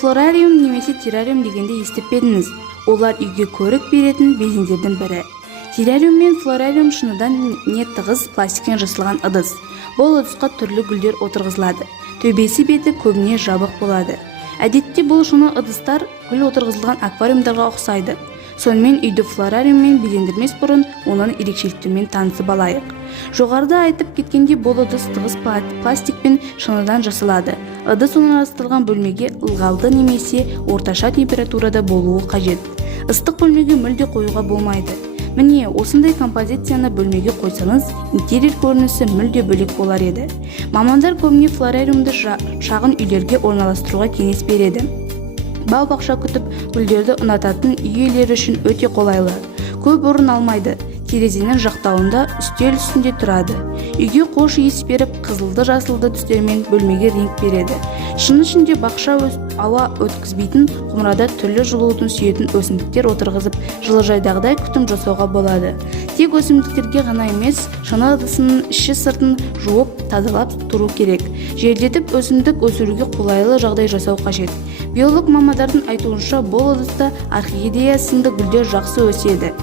Флорариум немесе террариум дегенде естіп пе едіңіз? Олар үйге көрік беретін безендердің бірі. Террариум мен флорариум шыныдан не тығыз пластиктен жасалған ыдыс. Бұл ыдысқа түрлі гүлдер отырғызылады. Төбесі беті көбіне жабық болады. Әдетте бұл шыны ыдыстар гүл отырғызылған аквариумдарға ұқсайды. Сонымен үйді флорариуммен безендірмес бұрын оның ерекшеліктерімен танысып алайық. Жоғарыда айтып кеткенде бұл ыдыс тығыз пластик пен шыныдан жасалады. Ыдыс орналастырылған бөлмеге ылғалды немесе орташа температурада болуы қажет. Ыстық бөлмеге мүлде қоюға болмайды. Міне, осындай композицияны бөлмеге қойсаңыз, интерьер көрінісі мүлде бөлек болар еді. Мамандар көбіне флорариумды шағын үйлерге орналастыруға кеңес береді. Бау-бақша күтіп, гүлдерді ұнататын үй иелері үшін өте қолайлы. Көп орын алмайды. Терезенің жақтауында үстел үстінде тұрады. Үйге қош иіс беріп, қызылды-жасылды түстермен бөлмеге реңк береді. Шын ішінде бақша ауа өткізбейтін құмырада түрлі жылудың сүйетін өсімдіктер отырғызып, жылыжайдағыдай күтім жасауға болады. Тек өсімдіктерге ғана емес, шыны ыдысының іші сыртын жуып, тазалап тұру керек. Желдетіп өсімдік өсіруге қолайлы жағдай жасау қажет. Биолог мамандардың айтуынша, бұл ыдыста орхидея сынды гүлдер жақсы өседі.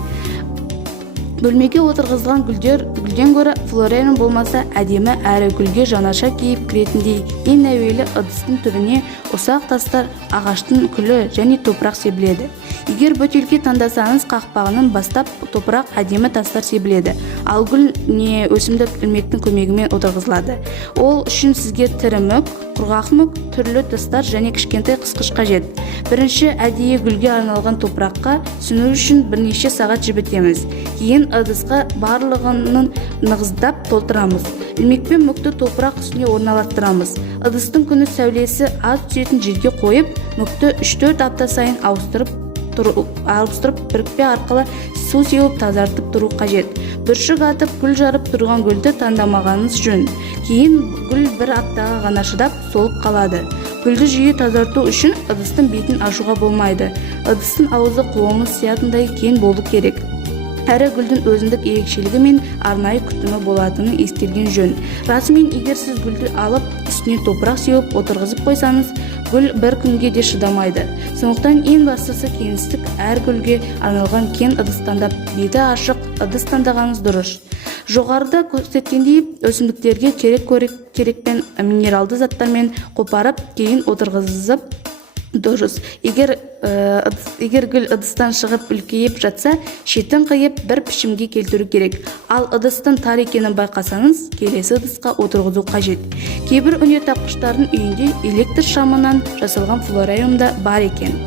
Бөлмеге отырғызылған гүлден гөрі флорариум болмаса әдемі әрі гүлге жанаша кейіп кіретіндей. Ең әуелі ыдыстың түбіне ұсақ тастар, ағаштың күлі және топырақ себіледі. Егер бөтелке таңдасаңыз, қақпағынан бастап топырақ, әдемі тастар себіледі. Ал гүл не өсімдік ілмектің көмегімен отырғызылады. Ол үшін сізге тірі мүк, құрғақ мүк, түрлі тастар және кішкентай қысқыш қажет. Бірінші, әдейі гүлге арналған топыраққа сіңу үшін бірнеше сағат жібітеміз. Кейін ыдысқа барлығының нығыздап толтырамыз. Ілмекпен мүкті топырақ үстіне орналастырамыз. Ыдыстың күні сәулесі аз түсетін жерге қойып, мүкті 3-4 апта сайын ауыстырып бірікпе арқылы су сеуіп тазартып тұру қажет. Бүршік атып, гүл жарып тұрған гүлді таңдамағаныңыз жөн. Кейін гүл бір аптаға ғана шыдап солып қалады. Гүлді жиі тазарту үшін ыдыстың бетін ашуға болмайды. Ыдыстың аузы қолымыз сиятындай кең болу керек. Әрі гүлдің өзіндік ерекшелігі мен арнайы күтімі болатынын ескерген жөн. Расымен, егер сіз гүлді алып, үстіне топырақ сеуіп отырғызып қойсаңыз, гүл бір күнге де шыдамайды. Сондықтан ең бастысы кеңістік әр гүлге арналған кен ыдыс таңдап, беті ашық ыдыс таңдағаныңыз дұрыс. Жоғарыда көрсеткендей өсімдіктерге керек-керекпен минералды заттармен қопарып, кейін отырғызып дұрыс. Егер гүл ыдыстан шығып үлкейіп жатса, шетін қиып бір пішімге келтіру керек. Ал ыдыстың тар екенін байқасаңыз, келесі ыдысқа отырғызу қажет. Кейбір өнертапқыштардың үйінде электр шамынан жасалған флорариум да бар екен.